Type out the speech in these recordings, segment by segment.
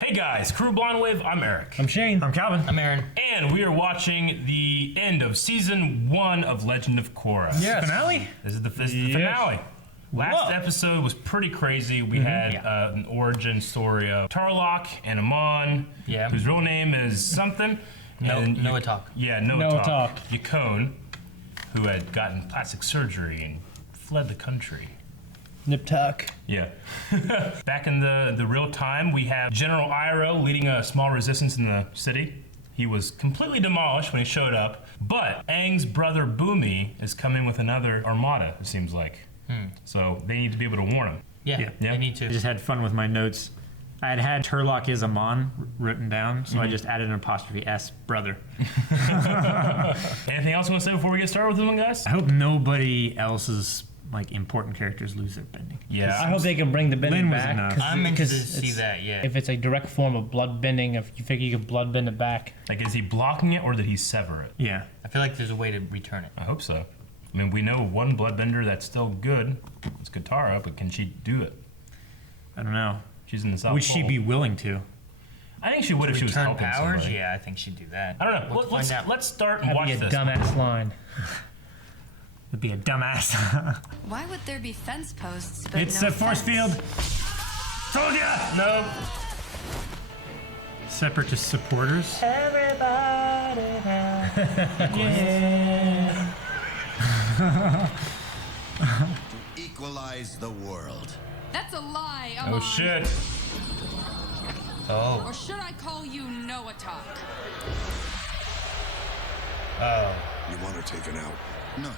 Hey guys, Crew Blonde Wave, I'm Eric. I'm Shane. I'm Calvin. I'm Aaron. And we are watching the end of Season 1 of Legend of Korra. Yes. Finale? This is the finale. Last episode was pretty crazy. We had an origin story of Tarlok and Amon, whose real name is something. Noah Talk. Yeah, Noah Talk. Yukon, who had gotten plastic surgery and fled the country. Nip Tuck. Yeah. Back in the real time, we have General Iroh leading a small resistance in the city. He was completely demolished when he showed up, but Aang's brother Bumi is coming with another armada, it seems like. So they need to be able to warn him. Yeah, they need to. I just had fun with my notes. I had Turlock is Amon written down, so I just added an apostrophe S, brother. Anything else you want to say before we get started with this one, guys? I hope nobody else's important characters lose their bending. Yeah. I hope they can bring the bending back. I'm interested to see that, If it's a direct form of blood bending, if you figure you can blood bend it back. Like, is he blocking it or did he sever it? Yeah. I feel like there's a way to return it. I hope so. I mean, we know one bloodbender that's still good. It's Katara, but can she do it? I don't know. She's in the South Would Pole. she be willing to? I think she would if she was Return helping powers? somebody. Yeah, I think she'd do that. I don't know. We'll find out. Let's start and That'd watch be a this. dumbass line. Would be a dumbass. Why would there be fence posts but It's no a force fence? field. Told ya! No. Separatist supporters. Everybody now. To equalize the world. That's a lie, Oh Amon. shit. Oh. Or should I call you Noah Talk? You want her taken out? No.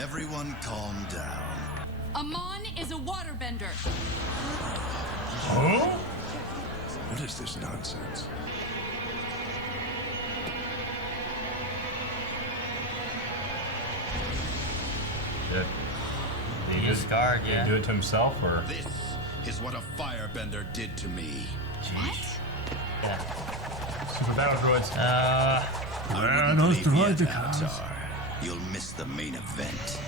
Everyone calm down. Amon is a waterbender. Huh? What is this nonsense? Shit. He is scarred, Did yeah. he do it to himself or? This is what a firebender did to me. What? Super battle droids. I wouldn't those leave you droids yet, are cars. Avatar. You'll miss the main event.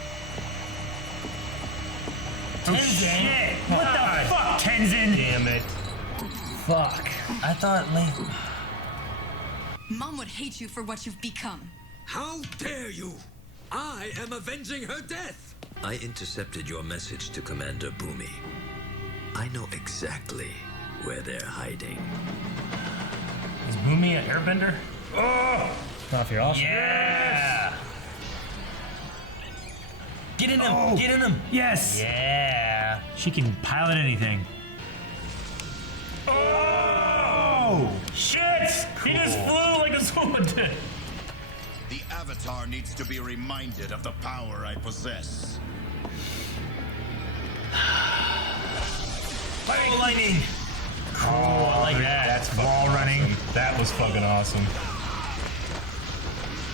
Oh shit! What the fuck, Tenzin? Damn it. Fuck. I thought, Mom would hate you for what you've become. How dare you! I am avenging her death! I intercepted your message to Commander Bumi. I know exactly where they're hiding. Is Bumi an airbender? Oh! Not if you're awesome. Yeah! get in him! Get in him! Yes! Yeah. She can pilot anything. Oh! Shit! He just flew like a sword did. The Avatar needs to be reminded of the power I possess. Oh, lightning! Cool, I like that. That's Wall running. awesome. That was fucking awesome.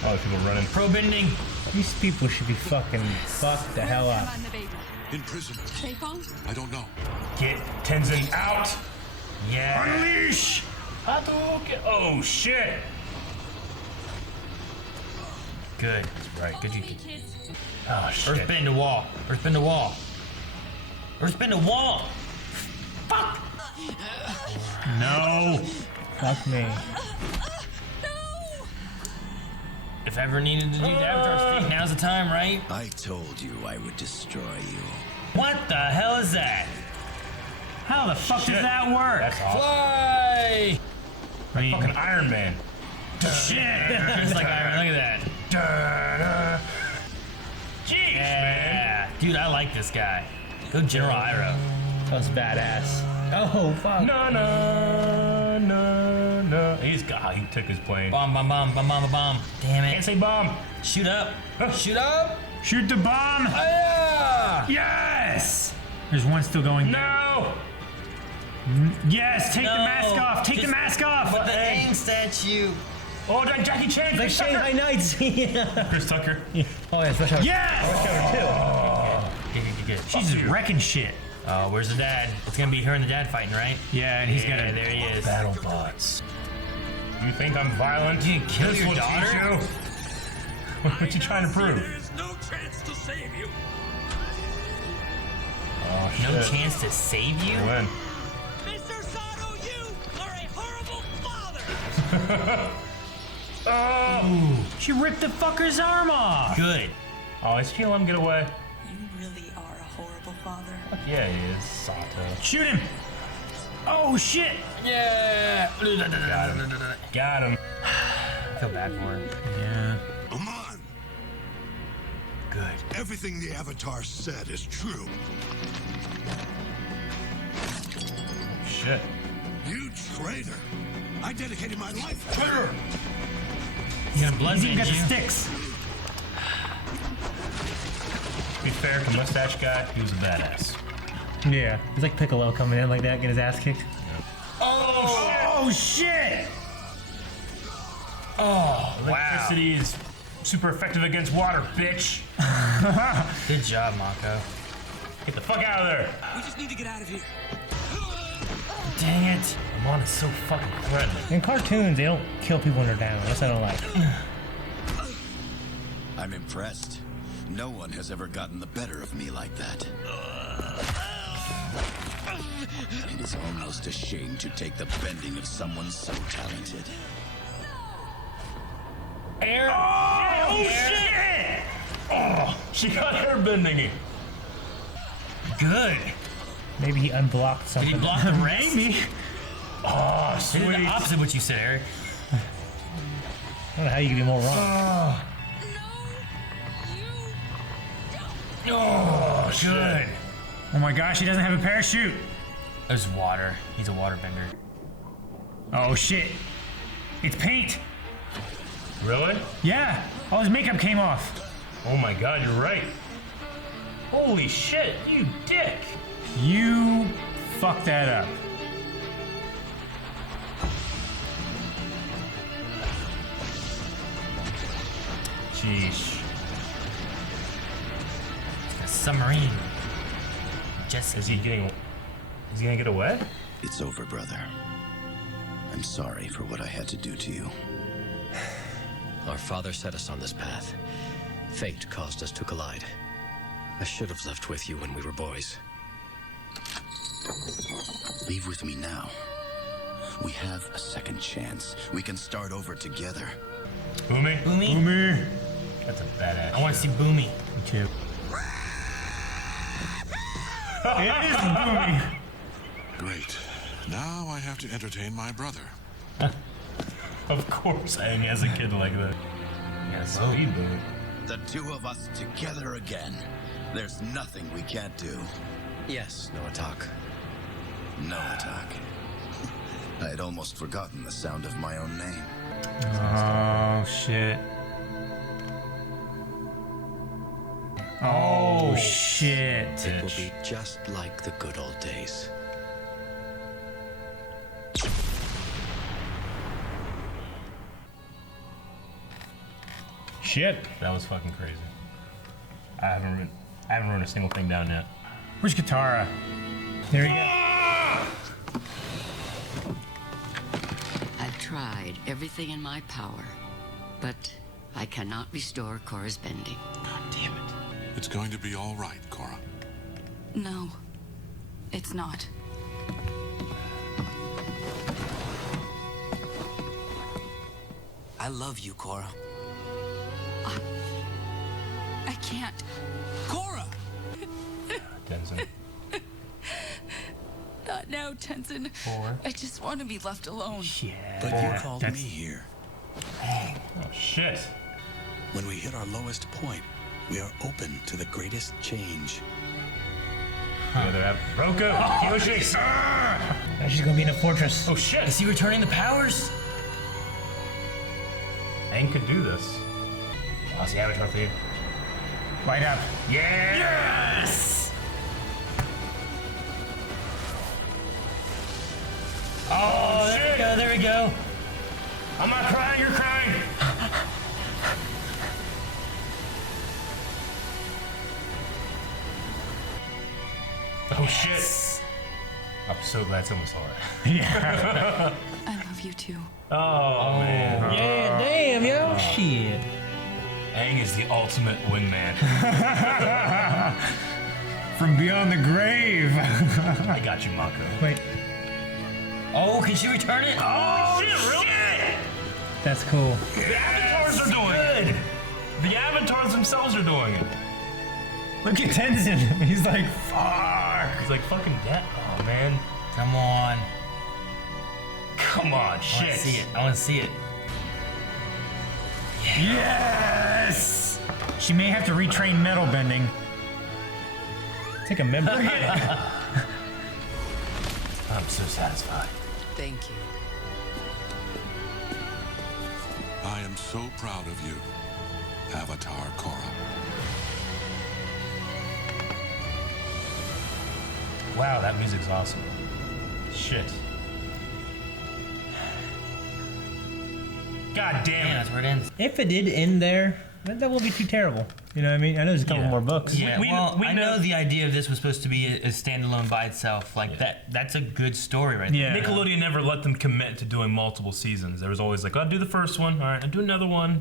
Oh, people running. Pro bending. These people should be fucking fucked the hell up. Am I the baby? In prison. Beifong? I don't know. Get Tenzin out! Yeah. Unleash! Hadouken! Oh shit! Good. Right, good. Follow me, kids. Oh shit. Earth bend the wall. Earth bend the wall. Earth bend the wall! Fuck! No! Fuck me. If ever needed to do the Avatar speak, now's the time, right? I told you I would destroy you. What the hell is that? How the fuck Shit. does that work? That's awesome. Fly! I mean, Fucking Iron Man. shit! Just like Iron, look at that. Jeez, man. Yeah. Dude, I like this guy. Go General Iroh. That was badass. Oh, fuck. No. He took his plane. Bomb, bomb, bomb, bomb, bomb, bomb. Damn Can't it. say bomb. Shoot up. Shoot up. Shoot the bomb! Yeah. Yes! There's one still going. No! Yes! Take the No, mask off! Take the just- mask off! But the Aang statue. Oh, that Jackie Chan! Like Chris Shanghai Tucker! Nights. Yeah. Chris Tucker. Oh, yeah, especially. Yes! Good. She's just wrecking shit. Where's the dad? It's gonna be her and the dad fighting, right? Yeah, and he's Yeah, gonna. there he is. Battle bots. You think I'm violent? You kill This your will teach daughter? you. What you trying to prove? There is no chance to save you. Oh, No shit. chance to save you? Win. Mr. Sato, you are Oh! She ripped the fucker's arm off. Good. Oh, is she gonna let him get away? You really are a horrible father. Fuck yeah, he is. Sato. Shoot him. Oh shit. Yeah. Got him. I feel bad for him. Yeah. Come on! Good. Everything the Avatar said is true. Shit. You traitor! I dedicated my life to her! He's gonna blood He's even got the you. sticks. To be fair, the mustache guy, he was a badass. Yeah. It's like Piccolo coming in like that, get his ass kicked. Oh shit. Oh, wow. Electricity is super effective against water, bitch. Good job, Mako. Get the fuck out of there. We just need to get out of here. Dang it. Amon is so fucking threatening. In cartoons, they don't kill people when they're down. That's what I don't like. I'm impressed. No one has ever gotten the better of me like that. It is almost a shame to take the bending of someone so talented. Air. Oh, shit! Oh, she got hair bending it. Good. Maybe he unblocked Did something. he block the rest? Maybe. Oh, He did the sweet. opposite of what you said, Eric. I don't know how you can be more wrong. Oh, good. Oh my gosh, he doesn't have a parachute. There's water. He's a waterbender. Oh shit. It's paint. Really? Yeah. All his makeup came off. Oh my god, you're right. Holy shit, you dick. You fucked that up. Sheesh. A submarine. Jesse. Is he gonna get away? It's over, brother. I'm sorry for what I had to do to you. Our father set us on this path. Fate caused us to collide. I should have left with you when we were boys. Leave with me now. We have a second chance. We can start over together. Boomy? Boomy? Boomer. That's a badass. I want to see Boomy. Me too. It is Boomy. Great. Now I have to entertain my brother. Of course, Aang has a kid like that. Yeah, speed boomy. The two of us together again. There's nothing we can't do. Yes, no attack. No attack. I had almost forgotten the sound of my own name. Oh shit. Oh shit. It will be just like the good old days. Shit. That was fucking crazy. I haven't written a single thing down yet. Where's Katara? There we go. I've tried everything in my power, but I cannot restore Korra's bending. God damn it. It's going to be all right, Korra. No, it's not. I love you, Korra. I can't. Korra! Tenzin. Not now, Tenzin. Four. I just want to be left alone. But you called me here. Oh, shit. When we hit our lowest point, we are open to the greatest change. Yeah, they have Roku. Yoshi. Now she's gonna be in a fortress. Oh, shit. Is he returning the powers? Aang could do this. I'll see Avatar for you. Light up. Yeah! Yes! Oh, There we go, there we go. I'm not crying, you're crying! Oh shit! I'm so glad someone saw that. Yeah. I love you too. Oh man. Yeah, damn, yo. Shit. Aang is the ultimate wingman. From beyond the grave. I got you, Mako. Wait. Oh, can she return it? Oh shit, really? That's cool. The avatars are doing it. The avatars themselves are doing it. Look at Tenzin. He's like, fuck. He's like, fucking dead. Oh, man. Come on. Come on, I shit. want to see it. I want to see it. Yes! She may have to retrain metal bending. Take a member. I'm so satisfied. Thank you. I am so proud of you, Avatar Korra. Wow, that music's awesome. Shit. God damn Yeah, it. that's where it ends. If it did end there, that wouldn't be too terrible. You know what I mean? I know there's a couple more books. Yeah, we I know know- the idea of this was supposed to be a standalone by itself. Like that's a good story right there. Yeah. Nickelodeon never let them commit to doing multiple seasons. There was always like, I'll do the first one, all right, I'll do another one,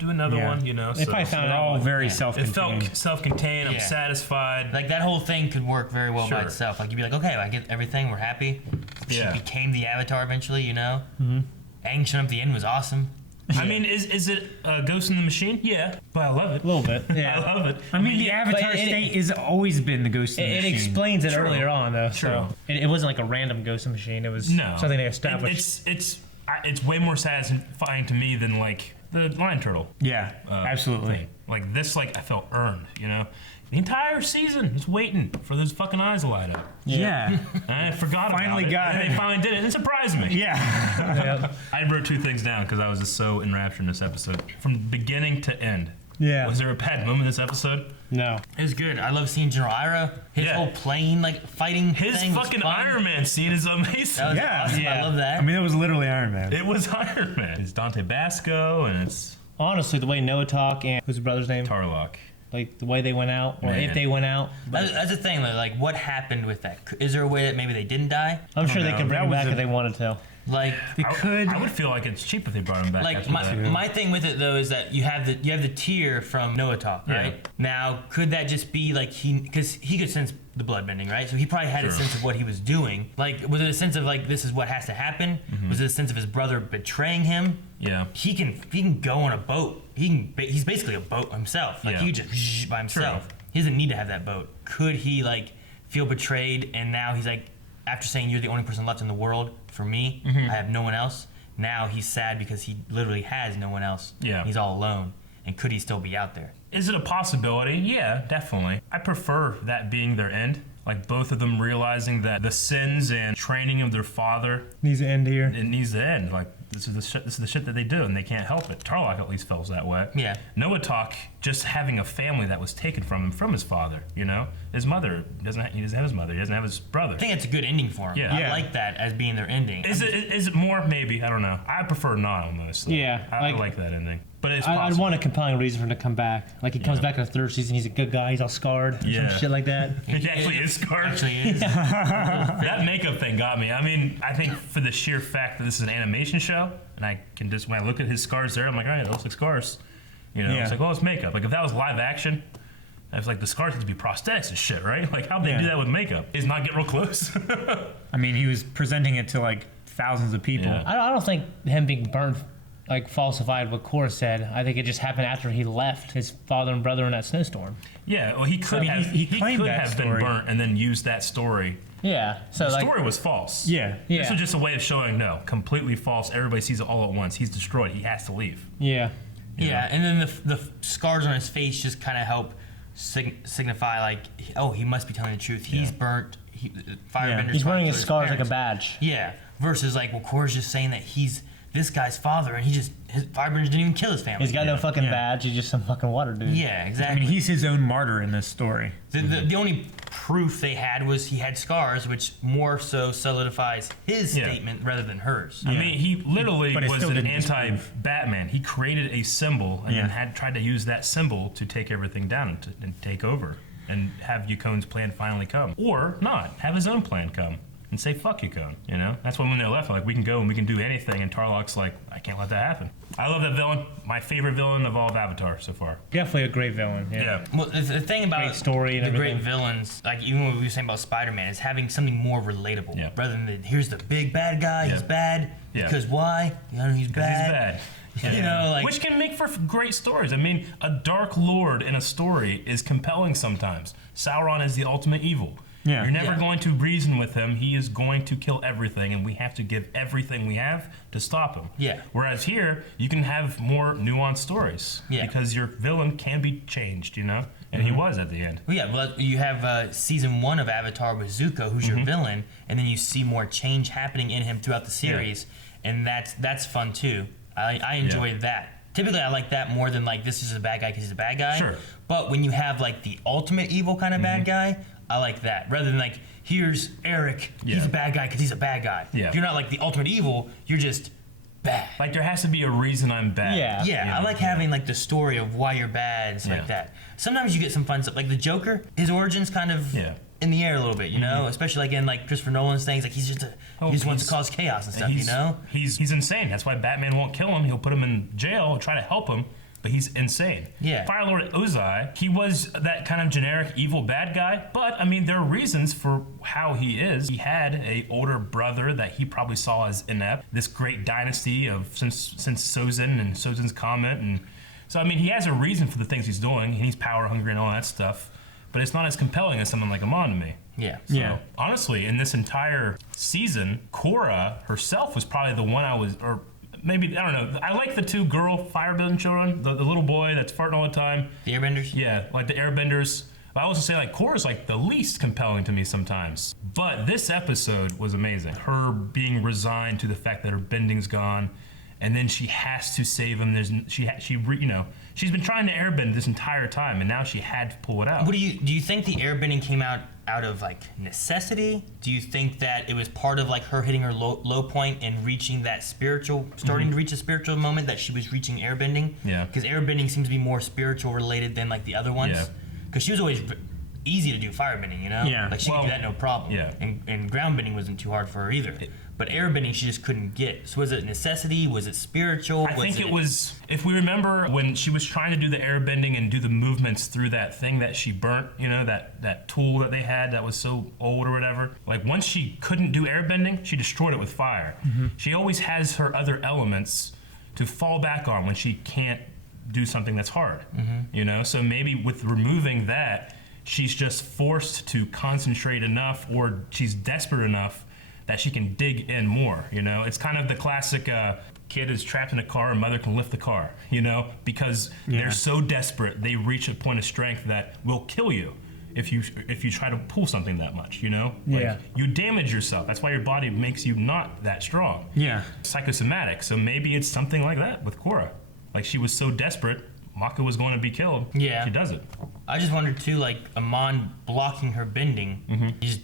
you know. They probably found They're out all very it self-contained. felt self-contained. I'm Yeah. satisfied. Like that whole thing could work very well by Sure. itself. Like you'd be like, okay, I get everything, we're happy. Yeah. She became the Avatar eventually, you know. Mm-hmm. Aang showing up at the end was awesome. I mean, is it Ghost in the Machine? Yeah, but I love it. A little bit. I Yeah. love it. I mean, the but Avatar it- state has always been the ghost in the It machine. explains it True. earlier on, though. True. So it wasn't like a random ghost machine. It was No, something they established. It's way more satisfying to me than like the lion turtle. Yeah, absolutely. thing. Like this, like I felt earned. You know, the entire season was waiting for those fucking eyes to light up. Yeah. And I forgot Finally about it. got and it. They finally did it, and it surprised me. Yeah. I wrote 2 things down because I was just so enraptured in this episode, from beginning to end. Yeah. Was there a bad moment in this episode? No. It was good. I love seeing General Ira. His Yeah. whole plane like fighting His thing was fucking fun. Iron Man scene is amazing. That was Yeah. awesome. I Yeah. love that. I mean, that was literally Iron Man. It was Iron Man. It's Dante Basco and it's Honestly, the way Noah talk and who's the brother's name? Tarlock. Like the way they went out, or Man. if they went out. That's the thing. Like, what happened with that? Is there a way that maybe they didn't die? I'm sure they know. could bring That him was back a- if they wanted to. Like, I would feel like it's cheap if they brought him back. like after that. my thing with it though is that you have the tear from Noah Talk, right? Yeah. Now, could that just be like because he could sense the blood bending, right? So he probably had a Sure. sense of what he was doing. Like, was it a sense of like this is what has to happen? Was it a sense of his brother betraying him? Yeah. He can go on a boat. He's basically a boat himself. Like Yeah. he just by himself. He doesn't need to have that boat. Could he like feel betrayed and now he's like after saying you're the only person left in the world for me, I have no one else. Now he's sad because he literally has no one else. Yeah. He's all alone. And could he still be out there? Is it a possibility? Yeah, definitely. I prefer that being their end. Like both of them realizing that the sins and training of their father, Needs to end here. it needs to end. Like this is the shit that they do, and they can't help it. Tarlock at least feels that way. Yeah. Noah Talk just having a family that was taken from him from his father. You know, his mother he doesn't have his mother. He doesn't have his brother. I think it's a good ending for him. Yeah. I Yeah. like that as being their ending. Is it more? Maybe, I don't know. I prefer not almost. Yeah, I like- like that ending, but it's I'd possible. want a compelling reason for him to come back. Like he comes back in the 3rd season, he's a good guy, he's all scarred, or Yeah. some shit like that. He actually is scarred. Actually is. That makeup thing got me. I mean, I think for the sheer fact that this is an animation show, and I can just when I look at his scars there, I'm like, all right, it looks like scars. You know, Yeah. it's like, oh, it's makeup. Like if that was live action, I was like, the scars have to be prosthetics and shit, right? Like how'd they Yeah. do that with makeup? Is not get real close. I mean, he was presenting it to like thousands of people. Yeah. I don't think him being burnt, like falsified what Korra said. I think it just happened after he left his father and brother in that snowstorm. Yeah, well, he could have. he claimed could that have story. been burnt and then used that story. Yeah. So The like, story was false. Yeah. Yeah. This was just a way of showing no, completely false. Everybody sees it all at once. He's destroyed. He has to leave. yeah. Yeah, and then the scars on his face just kind of help signify like, oh, he must be telling the truth. He's burnt. Firebenders. He's wearing his his scars like a parents. badge. Yeah. Versus like, well, Korra's just saying that he's this guy's father, and his Firebenders didn't even kill his family. He's got no fucking Yeah. badge. He's just some fucking water dude. Yeah, I exactly. mean, he's his own martyr in this story. The only proof they had was he had scars, which more so solidifies his Yeah. statement rather than hers. I mean, he literally But it was still an didn't disprove. anti-Batman. He created a symbol and Yeah. then had tried to use that symbol to take everything down and take over and have Yukon's plan finally come. Or not. Have his own plan come and say, fuck Yukon, you know? That's when they left, they're like, we can go and we can do anything. And Tarlock's like, I can't let that happen. I love that villain. My favorite villain of all of Avatar so far. Definitely a great villain. Yeah. Well, the thing about Great story and the great everything. villains, like even what we were saying about Spider-Man, is having something more relatable. Yeah. Rather than here's the big bad guy, he's Yeah. bad. Yeah. Because why? You know, he's bad. He's bad. You know, like which can make for great stories. I mean, a Dark Lord in a story is compelling sometimes. Sauron is the ultimate evil. Yeah. You're never going to reason with him. He is going to kill everything, and we have to give everything we have to stop him. Yeah. Whereas here, you can have more nuanced stories. Yeah. Because your villain can be changed, you know? And he was at the end. Well, yeah, well, you have season 1 of Avatar with Zuko, who's your villain, and then you see more change happening in him throughout the series, and that's fun too. I enjoy that. Typically, I like that more than like this is a bad guy because he's a bad guy. Sure. But when you have like the ultimate evil kind of bad guy, I like that rather than like here's Eric, he's a bad guy because he's a bad guy. Yeah. If you're not like the ultimate evil, you're just bad. Like, there has to be a reason I'm bad. Yeah. Yeah, You I know? like having like the story of why you're bad and stuff like that. Sometimes you get some fun stuff, like the Joker. His origin's kind of in the air a little bit, you know. Especially like in like Christopher Nolan's things, like he just wants to cause chaos and stuff, you know. He's insane. That's why Batman won't kill him. He'll put him in jail and try to help him. But he's insane. Yeah. Fire Lord Ozai, he was that kind of generic evil bad guy. But I mean, there are reasons for how he is. He had a older brother that he probably saw as inept. This great dynasty of since Sozin and Sozin's Comet, and so I mean, he has a reason for the things he's doing. He's power hungry and all that stuff. But it's not as compelling as someone like Amon to me. Yeah. So, honestly, in this entire season, Korra herself was probably the one or maybe, I don't know. I like the 2 girl firebending children, the little boy that's farting all the time. The Airbenders? Yeah, like the Airbenders. I also say like Korra's like the least compelling to me sometimes. But this episode was amazing. Her being resigned to the fact that her bending's gone, and then she has to save him. She's been trying to airbend this entire time, and now she had to pull it out. What do you think the airbending came out of like necessity? Do you think that it was part of like her hitting her low point and reaching that starting to reach a spiritual moment that she was reaching airbending? Yeah. Because airbending seems to be more spiritual related than like the other ones. Yeah. Because she was always easy to do firebending, you know? Yeah. Like she could do that no problem. Yeah. And groundbending wasn't too hard for her either. But airbending she just couldn't get. So was it necessity? Was it spiritual? I think it was, if we remember when she was trying to do the airbending and do the movements through that thing that she burnt, you know, that tool that they had that was so old or whatever. Like, once she couldn't do airbending, she destroyed it with fire. She always has her other elements to fall back on when she can't do something that's hard, you know? So maybe with removing that, she's just forced to concentrate enough, or she's desperate enough that she can dig in more, you know? It's kind of the classic kid is trapped in a car and mother can lift the car, you know? Because they're so desperate, they reach a point of strength that will kill you if you try to pull something that much, you know? Like, you damage yourself. That's why your body makes you not that strong. Yeah. Psychosomatic. So maybe it's something like that with Korra. Like, she was so desperate, Mako was going to be killed. Yeah. She does it. I just wondered too, like Amon blocking her bending. You just,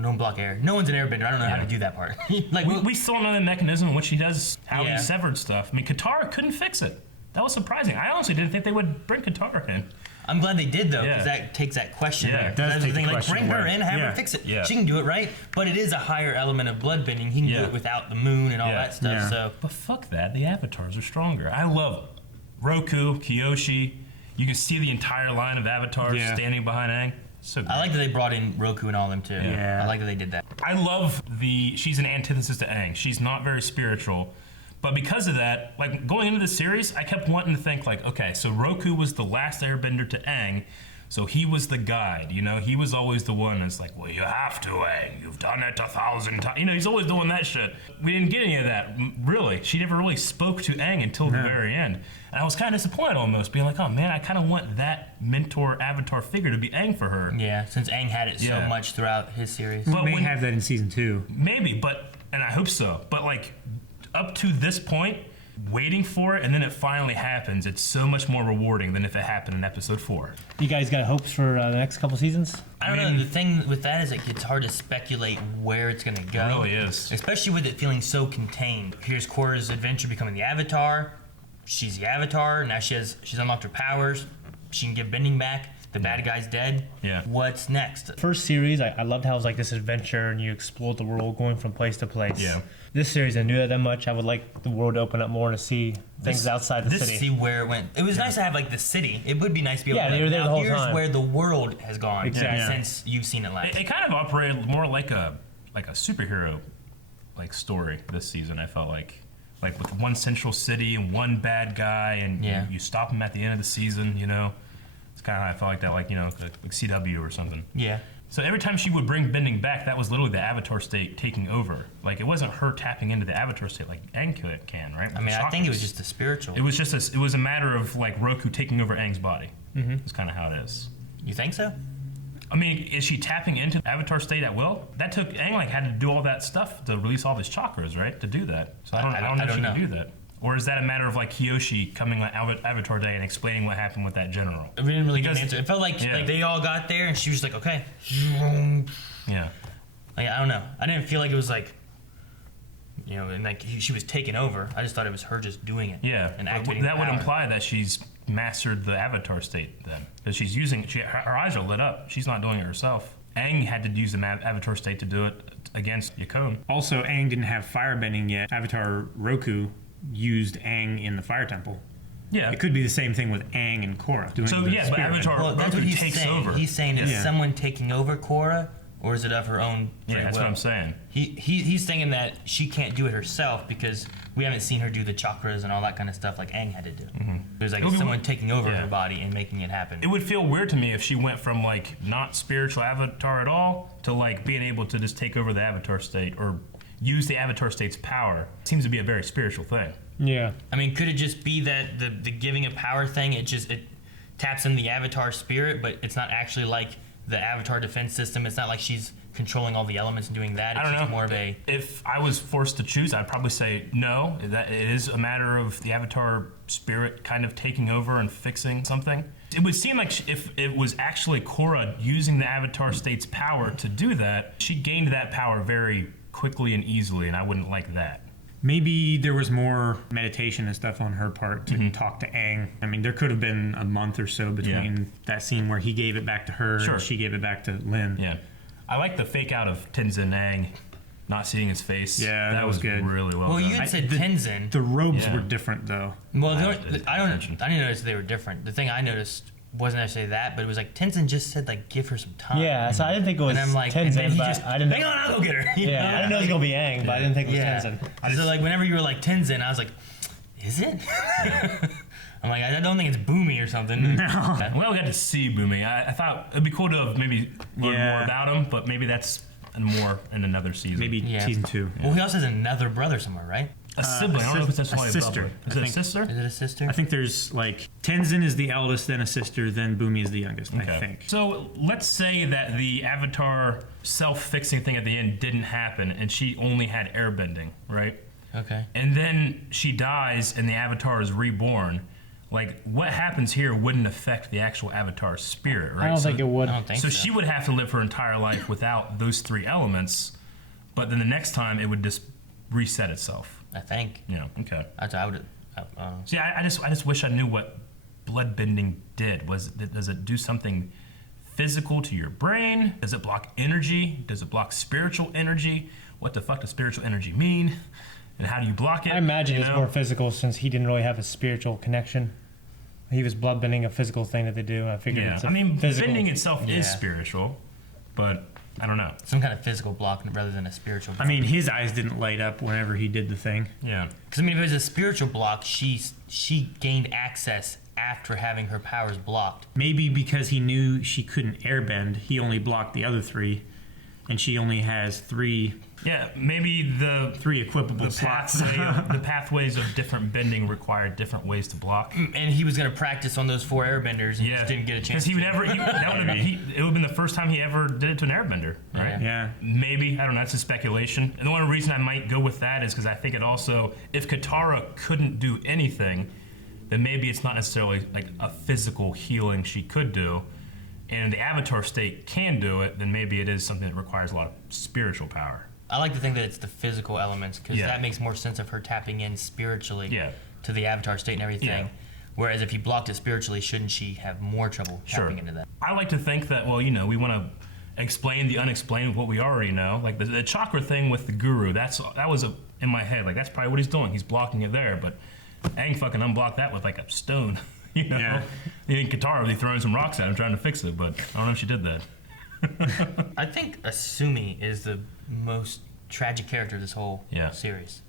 don't block air. No one's an airbender. I don't know how to do that part. Like we still don't know the mechanism, what she does, how he severed stuff. I mean, Katara couldn't fix it. That was surprising. I honestly didn't think they would bring Katara in. I'm glad they did though, because that takes that question. Yeah, Right? it does That's take the thing. the Like, question bring her away. in, have Yeah. her fix it. Yeah. She can do it, right? But it is a higher element of blood bending. He can do it without the moon and all that stuff. Yeah. So, But fuck that. The avatars are stronger. I love Roku, Kyoshi. You can see the entire line of avatars standing behind Aang. So great. I like that they brought in Roku and all them too. Yeah. I like that they did that. I love she's an antithesis to Aang. She's not very spiritual. But because of that, like, going into the series, I kept wanting to think, like, okay, so Roku was the last airbender to Aang, so he was the guide, you know? He was always the one that's like, well, you have to, Aang. You've done it 1,000 times. You know, he's always doing that shit. We didn't get any of that, really. She never really spoke to Aang until the very end. And I was kind of disappointed almost, being like, oh, man, I kind of want that mentor avatar figure to be Aang for her. Yeah, since Aang had it so much throughout his series. We But may when- have that in season 2. Maybe, and I hope so. But, like, up to this point, waiting for it, and then it finally happens, it's so much more rewarding than if it happened in episode 4. You guys got hopes for the next couple seasons? I don't know. The thing with that is it's hard to speculate where it's going to go. It really is. Especially with it feeling so contained. Here's Korra's adventure becoming the Avatar. She's the Avatar. Now she's unlocked her powers. She can give bending back. The bad guy's dead. Yeah. What's next? First series, I loved how it was like this adventure and you explored the world going from place to place. Yeah. This series, I knew that much. I would like the world to open up more to see things outside the city. See where it went. It was nice to have like the city. It would be nice to be able to they were there the whole here's time. where the world has gone Exactly. since you've seen it last. It kind of operated more like a superhero like story this season, I felt like. like with one central city and one bad guy, and you stop him at the end of the season. You know, it's kind of how I felt like that, like like CW or something. Yeah. So every time she would bring bending back, that was literally the Avatar state taking over. Like it wasn't her tapping into the Avatar state like Aang can, right? I mean, I think it was just the spiritual. It was a matter of like Roku taking over Aang's body. Mm-hmm. That's kind of how it is. You think so? I mean, is she tapping into the Avatar state at will? That took Aang had to do all that stuff to release all his chakras, right? To do that. So I don't know if she can do that. Or is that a matter of like Kyoshi coming on Avatar Day and explaining what happened with that general? We didn't really get an answer. It felt like they all got there and she was like, okay. Yeah. Like, I don't know. I didn't feel like it was like, and like she was taking over. I just thought it was her just doing it. Yeah. And activating that would power. imply that she's mastered the Avatar state then. Because she's using, her eyes are lit up. She's not doing it herself. Aang had to use the Avatar state to do it against Yakone. Also, Aang didn't have firebending yet. Avatar Roku used Aang in the Fire Temple. Yeah. It could be the same thing with Aang and Korra. But Avatar that's Roku what he's takes saying. over. He's saying, is someone taking over Korra, or is it of her own free Yeah, that's will? what I'm saying. He's saying that she can't do it herself because we haven't seen her do the chakras and all that kind of stuff like Aang had to do. Mm-hmm. There's like someone taking over her body and making it happen. It would feel weird to me if she went from like not spiritual Avatar at all to like being able to just take over the Avatar state or use the Avatar state's power. It seems to be a very spiritual thing. Yeah. I mean, could it just be that the giving a power thing, it taps in the Avatar spirit, but it's not actually like the Avatar defense system? It's not like she's controlling all the elements and doing that. It's I don't know. More of a. If I was forced to choose, I'd probably say no. That it is a matter of the Avatar spirit kind of taking over and fixing something. It would seem like if it was actually Korra using the Avatar state's power to do that, she gained that power very quickly and easily, and I wouldn't like that. Maybe there was more meditation and stuff on her part to talk to Aang. I mean, there could have been a month or so between that scene where he gave it back to her and she gave it back to Lin. Yeah. I like the fake out of Tenzin Aang not seeing his face. Yeah, that was good. Really well Well, done. you had said Tenzin. The robes were different, though. Well, I didn't notice they were different. The thing I noticed wasn't necessarily that, but it was like Tenzin just said like give her some time. Yeah, so I didn't think it was and I'm like, Tenzin, and then he but just, I didn't. Hang on, I'll go get her. You Yeah, know? I didn't know it was gonna be Aang, but I didn't think it was Tenzin. So like whenever you were like Tenzin, I was like, is it? I'm like, I don't think it's Boomy or something. No. Well, we got to see Boomy. I thought it'd be cool to have maybe learned more about him, but maybe that's more in another season. Maybe season 2. Well, he also has another brother somewhere, right? A sibling. I don't know if it's a sister. Is it a sister? Is it a sister? I think there's like Tenzin is the eldest, then a sister, then Boomy is the youngest. Okay. I think. So let's say that the Avatar self-fixing thing at the end didn't happen, and she only had airbending, right? Okay. And then she dies, and the Avatar is reborn. Like, what happens here wouldn't affect the actual Avatar's spirit, right? I don't think it would. I don't think so. So she would have to live her entire life without those 3 elements, but then the next time it would just reset itself. I think. Yeah. Okay. I would. See, I just wish I knew what blood bending did. Does it do something physical to your brain? Does it block energy? Does it block spiritual energy? What the fuck does spiritual energy mean? And how do you block it? I imagine it's more physical since he didn't really have a spiritual connection. He was bloodbending, a physical thing that they do. I figured it's physical. bending itself is spiritual, but I don't know. Some kind of physical block rather than a spiritual block. I mean, his eyes didn't light up whenever he did the thing. Yeah. Because I mean, if it was a spiritual block, she gained access after having her powers blocked. Maybe because he knew she couldn't airbend, he only blocked the other 3, and she only has 3. Yeah, maybe the 3 equipable slots. the pathways of different bending require different ways to block. And he was going to practice on those 4 airbenders and just didn't get a chance. Because it would have been the first time he ever did it to an airbender, right? Yeah. Maybe, I don't know, that's a speculation. And the only reason I might go with that is because I think it also, if Katara couldn't do anything, then maybe it's not necessarily like a physical healing she could do. And the Avatar state can do it, then maybe it is something that requires a lot of spiritual power. I like to think that it's the physical elements because that makes more sense of her tapping in spiritually to the Avatar state and everything. Yeah. Whereas if he blocked it spiritually, shouldn't she have more trouble tapping into that? I like to think that, well, we want to explain the unexplained with what we already know. Like the chakra thing with the guru, that was in my head. Like, that's probably what he's doing. He's blocking it there, but Aang fucking unblocked that with like a stone. Yeah. And Katara really throwing some rocks at him trying to fix it, but I don't know if she did that. I think Asumi is the most tragic character of this whole series.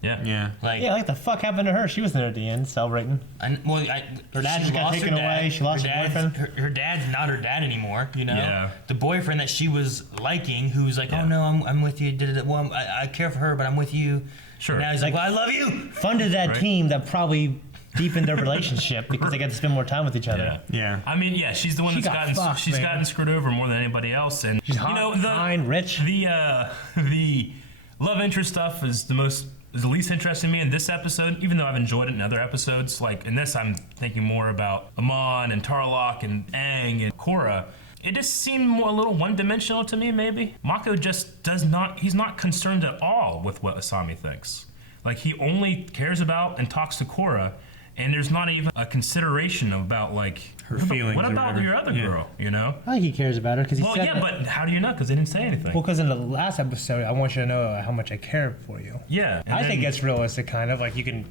Yeah. Like the fuck happened to her? She was there at the end, celebrating. Her dad just got taken away. She lost her boyfriend. Her dad's not her dad anymore. You know. Yeah. The boyfriend that she was liking, who was like, "Oh no, I'm with you." Well, I care for her, but I'm with you. Sure. And now he's like, "Well, I love you." Funded that team that probably deepened their relationship because they got to spend more time with each other. Yeah. I mean, she's the one that's gotten screwed over more than anybody else, and she's hot, fine, rich. The love interest stuff is the least interesting to me in this episode, even though I've enjoyed it in other episodes. Like in this, I'm thinking more about Amon and Tarlok and Aang and Korra. It just seemed a little one-dimensional to me, maybe. Mako just he's not concerned at all with what Asami thinks. Like, he only cares about and talks to Korra, and there's not even a consideration about, like, her feelings. What about your other girl, you know? I think he cares about her because he said yeah, but how do you know? Because they didn't say anything. Well, because in the last episode, I want you to know how much I care for you. Yeah. I think it's realistic, kind of. Like, you can,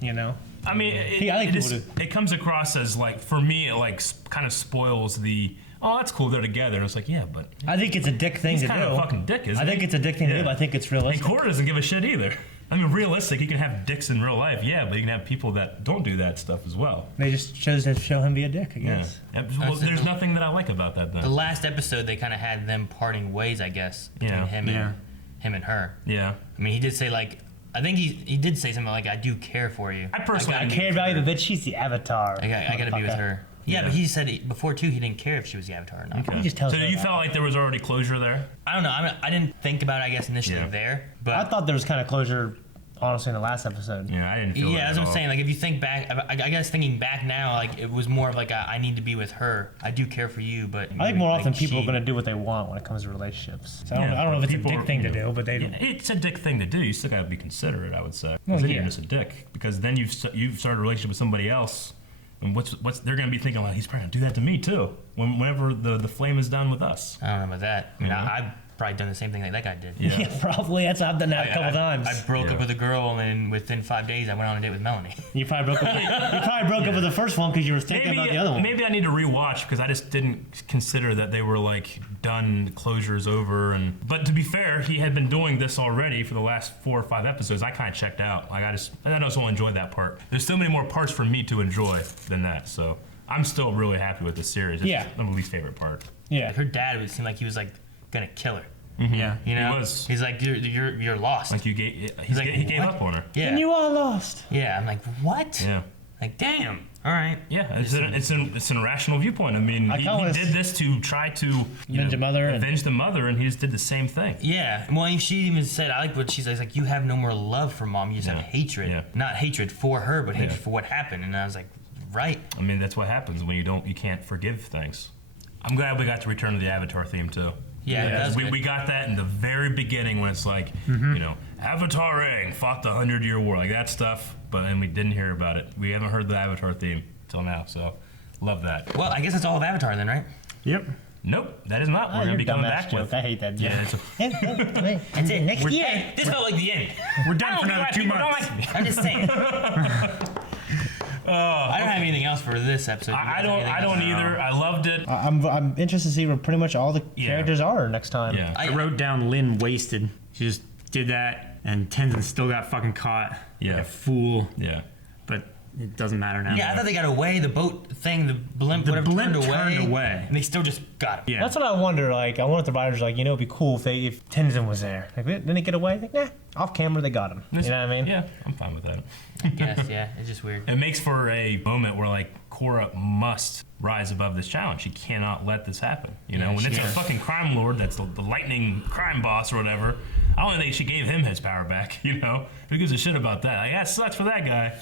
you know. I mean, it comes across as, like, for me, it, like, kind of spoils the... Oh, that's cool. They're together. And it's like, yeah, but I think it's a dick thing to do. He's kind of a fucking dick, isn't he? I think it's a dick thing to do, but I think it's realistic. And Korra doesn't give a shit either. I mean, realistic. You can have dicks in real life, yeah, but you can have people that don't do that stuff as well. They just chose to show him be a dick, I guess. Yeah. Well, there's nothing that I like about that, then. The last episode, they kind of had them parting ways, I guess, between him and her. Yeah. I mean, he did say, like, I think he did say something like, "I do care for you." I personally I care about you, but she's the Avatar. I got to be with her. Yeah, but he said before too he didn't care if she was the Avatar or not. Okay. He just tells so her you that. felt like there was already closure there? I don't know. I didn't think about it, I guess, initially there. But I thought there was kind of closure, honestly, in the last episode. Yeah, I didn't feel Yeah, that's what I'm saying. Like, if you think back, I guess thinking back now, like, it was more of like, I need to be with her. I do care for you, but... I think more often people are going to do what they want when it comes to relationships. So I don't know if it's a dick thing to do, but they... It's a dick thing to do. You still got to be considerate, I would say. Well, then you're just a dick. Because then you've started a relationship with somebody else, and what's they're going to be thinking, like, he's probably going to do that to me, too, whenever the flame is done with us. I don't know about that. I mean, I've probably done the same thing like that guy did. Yeah, probably. I've done that a couple times. I broke up with a girl, and within 5 days, I went on a date with Melanie. You probably broke up with the first one because you were thinking about the other one. Maybe I need to rewatch because I just didn't consider that they were like done, closure's over. But to be fair, he had been doing this already for the last 4 or 5 episodes. I kind of checked out. Like I just only enjoyed that part. There's so many more parts for me to enjoy than that. So I'm still really happy with the series. It's my least favorite part. Yeah, her dad would seem like he was like gonna kill her. Mm-hmm. Yeah, you know, he was. He's like, you're lost. Like he gave up on her. Yeah, and you are lost. Yeah, I'm like, what? Yeah. Like, damn. All right. Yeah, it's an irrational viewpoint. I mean, he did this to try to avenge the mother, and he just did the same thing. Yeah. Well, she even said, I like what she says. Like, you have no more love for mom. You just have hatred. Yeah. Not hatred for her, but hatred for what happened. And I was like, right. I mean, that's what happens when you can't forgive things. I'm glad we got to return to the Avatar theme too. Yeah, we got that in the very beginning when it's like, you know, Avatar Aang fought the 100-year war, like that stuff, and we didn't hear about it. We haven't heard the Avatar theme till now, so love that. Well, I guess it's all of Avatar then, right? Yep. Nope, that is not. We're going to be coming back with. I hate that joke. Yeah, that's it. Next year. Hey, this felt like the end. We're done for another 2 months. I'm just saying. I don't have anything else for this episode. I don't either. I loved it. I'm interested to see where pretty much all the characters are next time. Yeah. I wrote down Lin wasted. She just did that, and Tenzin still got fucking caught. Yeah. Like a fool. Yeah. But it doesn't matter now. Yeah, I thought they got away. The boat thing, the blimp turned away. And they still just got him. Yeah. That's what I wonder. Like, I wonder if the writers are like, it'd be cool if Tenzin was there. Like, didn't they get away? Like, nah. Off camera, they got him. You know what I mean? Yeah, I'm fine with that. I guess, yeah. It's just weird. It makes for a moment where, like, Korra must rise above this challenge. She cannot let this happen. You know, when it's a fucking crime lord that's the lightning crime boss or whatever, I don't think she gave him his power back, you know? Who gives a shit about that? Like, that sucks for that guy.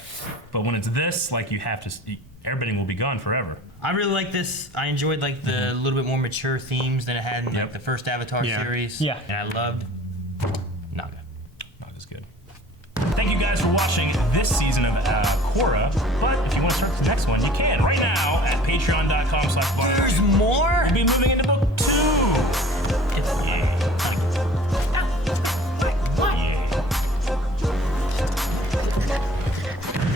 But when it's this, like, you have to... Airbending will be gone forever. I really like this. I enjoyed, like, the little bit more mature themes than it had in, like, the first Avatar series. Yeah. And I loved Naga. Naga's good. Thank you guys for watching this season of Korra. But if you want to start the next one, you can right now at patreon.com/. There's more? We'll be moving into